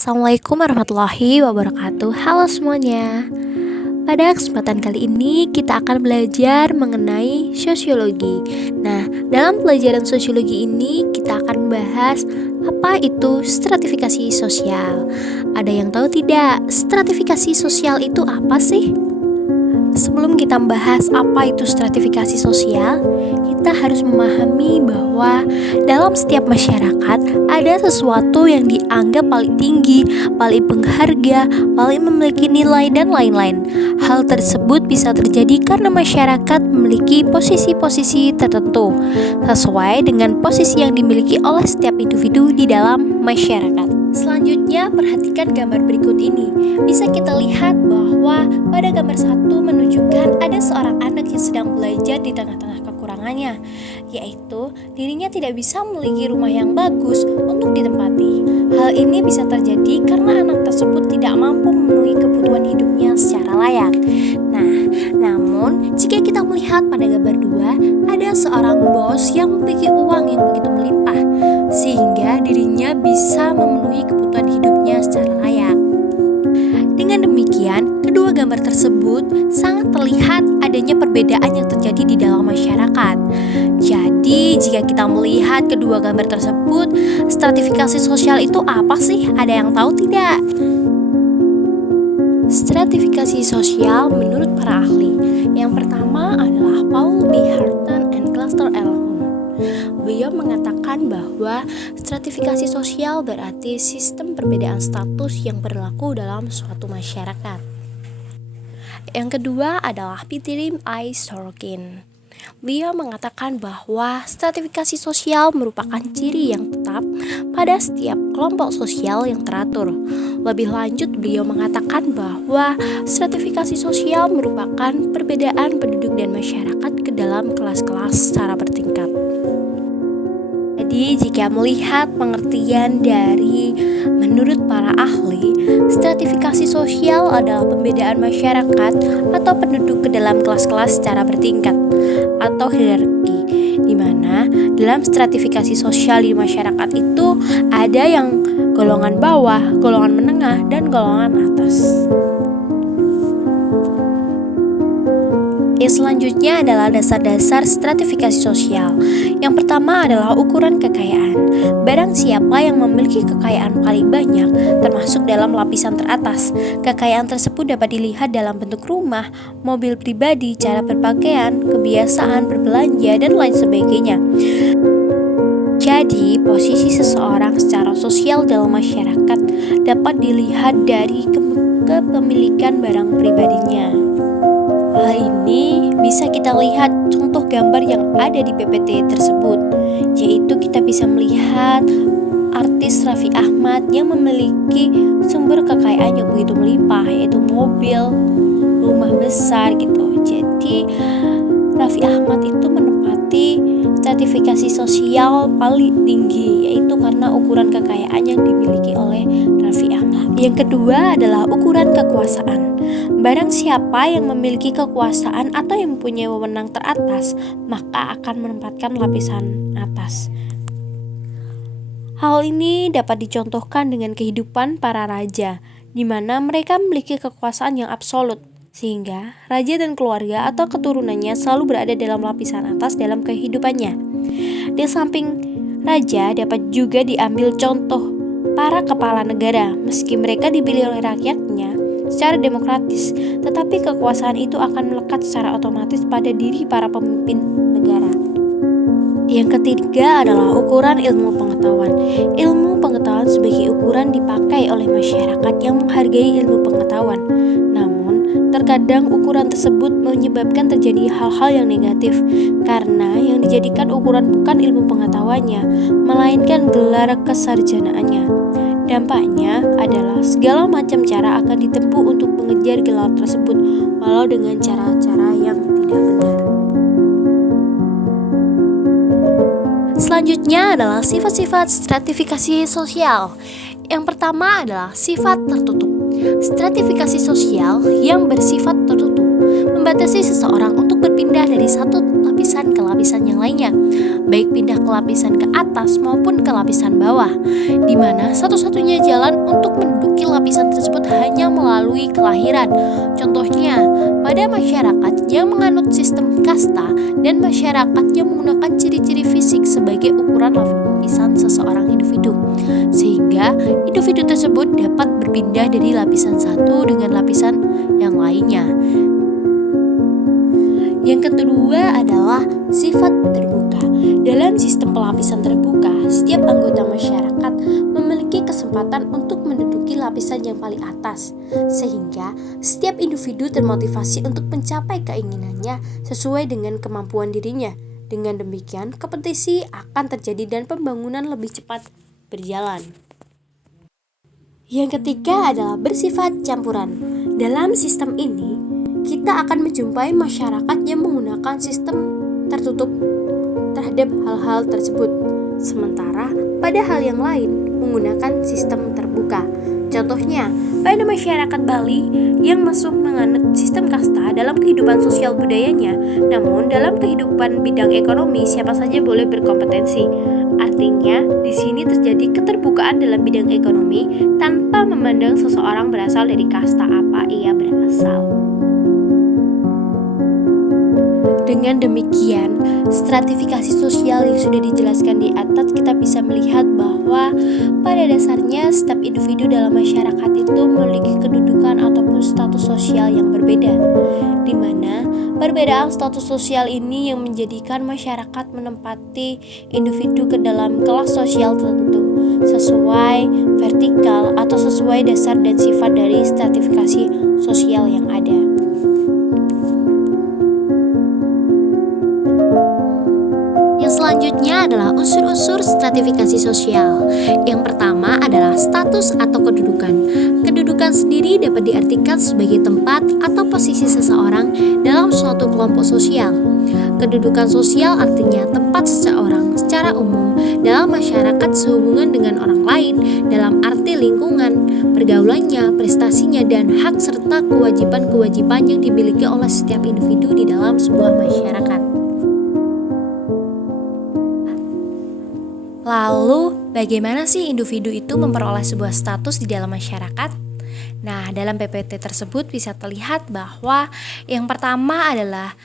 Assalamualaikum warahmatullahi wabarakatuh. Halo semuanya. Pada kesempatan kali ini kita akan belajar mengenai sosiologi. Nah, dalam pelajaran sosiologi ini kita akan bahas apa itu stratifikasi sosial. Ada yang tahu tidak? Stratifikasi sosial itu apa sih? Sebelum kita membahas apa itu stratifikasi sosial, kita harus memahami bahwa dalam setiap masyarakat ada sesuatu yang dianggap paling tinggi, paling berharga, paling memiliki nilai, dan lain-lain. Hal tersebut bisa terjadi karena masyarakat memiliki posisi-posisi tertentu sesuai dengan posisi yang dimiliki oleh setiap individu di dalam masyarakat. Selanjutnya, perhatikan gambar berikut ini. Bisa kita lihat bahwa pada gambar 1 menunjukkan ada seorang anak yang sedang belajar di tengah-tengah kekurangannya, yaitu dirinya tidak bisa memiliki rumah yang bagus untuk ditempati. Hal ini bisa terjadi karena anak tersebut tidak mampu memenuhi kebutuhan hidupnya secara layak. Nah, namun jika kita melihat pada gambar 2, ada seorang bos yang memiliki uang yang begitu melimpah, sehingga dirinya bisa memenuhi kebutuhan hidupnya secara layak. Dengan demikian, kedua gambar tersebut sangat terlihat adanya perbedaan yang terjadi di dalam masyarakat. Jadi, jika kita melihat kedua gambar tersebut, stratifikasi sosial itu apa sih? Ada yang tahu tidak? Stratifikasi sosial menurut para ahli. Yang pertama adalah Paul B. Harton and Cluster L. Beliau mengatakan bahwa stratifikasi sosial berarti sistem perbedaan status yang berlaku dalam suatu masyarakat. Yang kedua adalah Peter I. Sorkin. Beliau mengatakan bahwa stratifikasi sosial merupakan ciri yang tetap pada setiap kelompok sosial yang teratur. Lebih lanjut, beliau mengatakan bahwa stratifikasi sosial merupakan perbedaan penduduk dan masyarakat ke dalam kelas-kelas secara bertingkat. Jadi, jika melihat pengertian dari menurut para ahli, stratifikasi sosial adalah pembedaan masyarakat atau penduduk ke dalam kelas-kelas secara bertingkat atau hierarki, di mana dalam stratifikasi sosial di masyarakat itu ada yang golongan bawah, golongan menengah, dan golongan atas. Yang selanjutnya adalah dasar-dasar stratifikasi sosial. Yang pertama adalah ukuran kekayaan. Barang siapa yang memiliki kekayaan paling banyak, termasuk dalam lapisan teratas, kekayaan tersebut dapat dilihat dalam bentuk rumah, mobil pribadi, cara berpakaian, kebiasaan berbelanja, dan lain sebagainya. Jadi, posisi seseorang secara sosial dalam masyarakat dapat dilihat dari kepemilikan barang pribadinya. Hal ini bisa kita lihat contoh gambar yang ada di PPT tersebut, yaitu kita bisa melihat artis Raffi Ahmad yang memiliki sumber kekayaan yang begitu melimpah, yaitu mobil, rumah besar gitu. Jadi Raffi Ahmad itu menempati stratifikasi sosial paling tinggi, yaitu karena ukuran kekayaan yang dimiliki oleh Raffi Ahmad. Yang kedua adalah ukuran kekuasaan. Barang siapa yang memiliki kekuasaan atau yang mempunyai wewenang teratas, maka akan menempatkan lapisan atas. Hal ini dapat dicontohkan dengan kehidupan para raja, di mana mereka memiliki kekuasaan yang absolut, sehingga raja dan keluarga atau keturunannya selalu berada dalam lapisan atas dalam kehidupannya. Di samping raja dapat juga diambil contoh para kepala negara, meski mereka dipilih oleh rakyatnya secara demokratis, tetapi kekuasaan itu akan melekat secara otomatis pada diri para pemimpin negara. Yang ketiga adalah ukuran ilmu pengetahuan. Ilmu pengetahuan sebagai ukuran dipakai oleh masyarakat yang menghargai ilmu pengetahuan. Namun, terkadang ukuran tersebut menyebabkan terjadi hal-hal yang negatif, karena yang dijadikan ukuran bukan ilmu pengetahuannya, melainkan gelar kesarjanaannya. Dampaknya adalah segala macam cara akan ditempuh untuk mengejar gelar tersebut, walau dengan cara-cara yang tidak benar. Selanjutnya adalah sifat-sifat stratifikasi sosial. Yang pertama adalah sifat tertutup. Stratifikasi sosial yang bersifat tertutup membatasi seseorang untuk berpindah dari satu lapisan ke lapisan yang lainnya, baik pindah ke lapisan ke atas maupun ke lapisan bawah, di mana satu-satunya jalan untuk lapisan tersebut hanya melalui kelahiran. Contohnya, pada masyarakat yang menganut sistem kasta dan masyarakat yang menggunakan ciri-ciri fisik sebagai ukuran lapisan seseorang individu, sehingga individu tersebut dapat berpindah dari lapisan satu dengan lapisan yang lainnya. Yang kedua adalah sifat terbuka. Dalam sistem pelapisan terbuka, setiap anggota masyarakat memiliki kesempatan untuk menduduki lapisan yang paling atas, sehingga setiap individu termotivasi untuk mencapai keinginannya sesuai dengan kemampuan dirinya. Dengan demikian, kompetisi akan terjadi dan pembangunan lebih cepat berjalan. Yang ketiga adalah bersifat campuran. Dalam sistem ini, kita akan menjumpai masyarakat yang menggunakan sistem tertutup terhadap hal-hal tersebut, sementara pada hal yang lain menggunakan sistem terbuka. Contohnya, pada masyarakat Bali yang masuk menganut sistem kasta dalam kehidupan sosial budayanya, namun dalam kehidupan bidang ekonomi siapa saja boleh berkompetensi. Artinya, di sini terjadi keterbukaan dalam bidang ekonomi tanpa memandang seseorang berasal dari kasta apa ia berasal. Dengan demikian, stratifikasi sosial yang sudah dijelaskan di atas, kita bisa melihat bahwa pada dasarnya setiap individu dalam masyarakat itu memiliki kedudukan ataupun status sosial yang berbeda, di mana perbedaan status sosial ini yang menjadikan masyarakat menempati individu ke dalam kelas sosial tertentu sesuai vertikal atau sesuai dasar dan sifat dari stratifikasi sosial yang ada. Selanjutnya adalah unsur-unsur stratifikasi sosial. Yang pertama adalah status atau kedudukan. Kedudukan sendiri dapat diartikan sebagai tempat atau posisi seseorang dalam suatu kelompok sosial. Kedudukan sosial artinya tempat seseorang secara umum dalam masyarakat sehubungan dengan orang lain dalam arti lingkungan, pergaulannya, prestasinya, dan hak serta kewajiban-kewajiban yang dimiliki oleh setiap individu di dalam sebuah masyarakat. Lalu, bagaimana sih individu itu memperoleh sebuah status di dalam masyarakat? Nah, dalam PPT tersebut bisa terlihat bahwa yang pertama adalah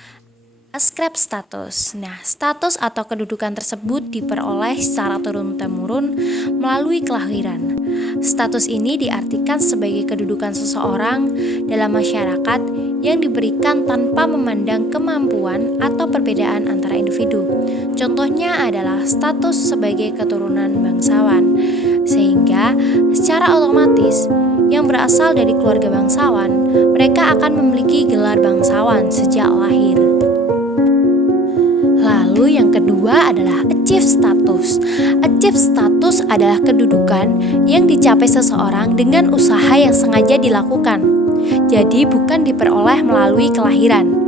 ascribe status. Nah, status atau kedudukan tersebut diperoleh secara turun-temurun melalui kelahiran. Status ini diartikan sebagai kedudukan seseorang dalam masyarakat yang diberikan tanpa memandang kemampuan atau perbedaan antara individu. Contohnya adalah status sebagai keturunan bangsawan, sehingga secara otomatis yang berasal dari keluarga bangsawan, mereka akan memiliki gelar bangsawan sejak lahir. Lalu yang kedua adalah achieve status. Achieve status adalah kedudukan yang dicapai seseorang dengan usaha yang sengaja dilakukan. Jadi bukan diperoleh melalui kelahiran.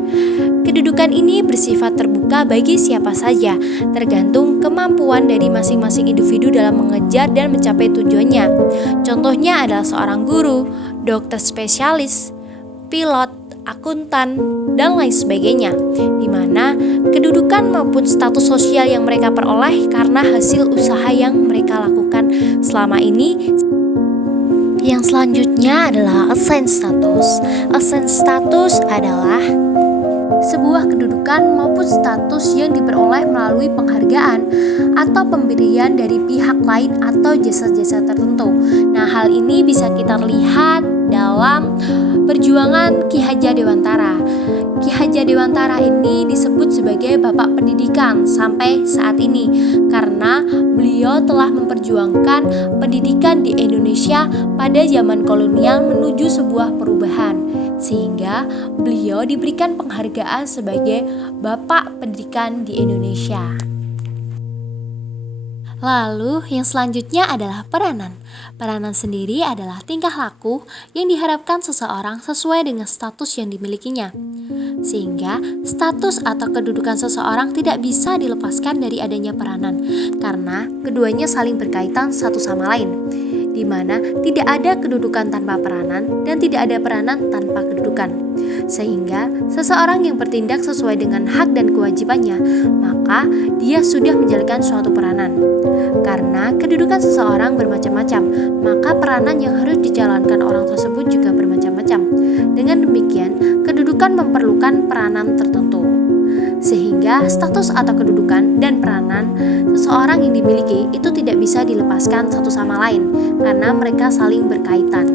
Kedudukan ini bersifat terbuka bagi siapa saja, tergantung kemampuan dari masing-masing individu dalam mengejar dan mencapai tujuannya. Contohnya adalah seorang guru, dokter spesialis, pilot, akuntan, dan lain sebagainya, di mana kedudukan maupun status sosial yang mereka peroleh karena hasil usaha yang mereka lakukan selama ini. Yang selanjutnya adalah assign status. Assign status adalah sebuah kedudukan maupun status yang diperoleh melalui penghargaan atau pemberian dari pihak lain atau jasa-jasa tertentu. Nah, hal ini bisa kita lihat dalam perjuangan Ki Hajar Dewantara. Ki Hajar Dewantara ini disebut sebagai Bapak Pendidikan sampai saat ini karena beliau telah memperjuangkan pendidikan di Indonesia pada zaman kolonial menuju sebuah perubahan, sehingga beliau diberikan penghargaan sebagai Bapak Pendidikan di Indonesia. Lalu yang selanjutnya adalah peranan. Peranan sendiri adalah tingkah laku yang diharapkan seseorang sesuai dengan status yang dimilikinya. Sehingga status atau kedudukan seseorang tidak bisa dilepaskan dari adanya peranan, karena keduanya saling berkaitan satu sama lain, di mana tidak ada kedudukan tanpa peranan dan tidak ada peranan tanpa kedudukan. Sehingga seseorang yang bertindak sesuai dengan hak dan kewajibannya, maka dia sudah menjalankan suatu peranan. Karena kedudukan seseorang bermacam-macam, maka peranan yang harus dijalankan orang tersebut juga bermacam-macam. Dengan demikian, kedudukan memerlukan peranan tertentu. Sehingga status atau kedudukan dan peranan seseorang yang dimiliki itu tidak bisa dilepaskan satu sama lain karena mereka saling berkaitan.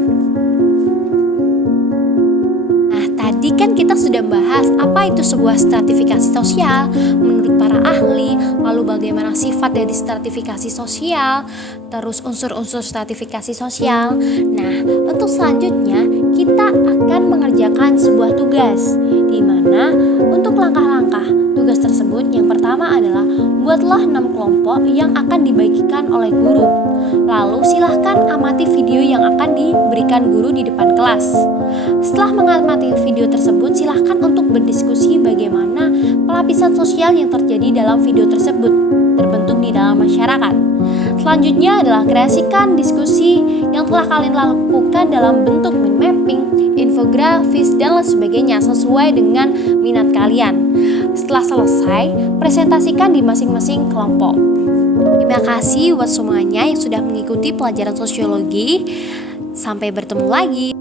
Nah, tadi kan kita sudah membahas apa itu sebuah stratifikasi sosial menurut para ahli, lalu bagaimana sifat dari stratifikasi sosial, terus unsur-unsur stratifikasi sosial. Nah, untuk selanjutnya kita akan mengerjakan sebuah tugas di mana untuk langkah-langkah tugas tersebut yang pertama adalah buatlah 6 kelompok yang akan dibagikan oleh guru. Lalu silahkan amati video yang akan diberikan guru di depan kelas. Setelah mengamati video tersebut, silahkan untuk berdiskusi bagaimana pelapisan sosial yang terjadi dalam video tersebut terbentuk di dalam masyarakat. Selanjutnya adalah kreasikan diskusi yang telah kalian lakukan dalam bentuk mind mapping, infografis, dan lain sebagainya sesuai dengan minat kalian. Setelah selesai, presentasikan di masing-masing kelompok. Terima kasih buat semuanya yang sudah mengikuti pelajaran sosiologi. Sampai bertemu lagi.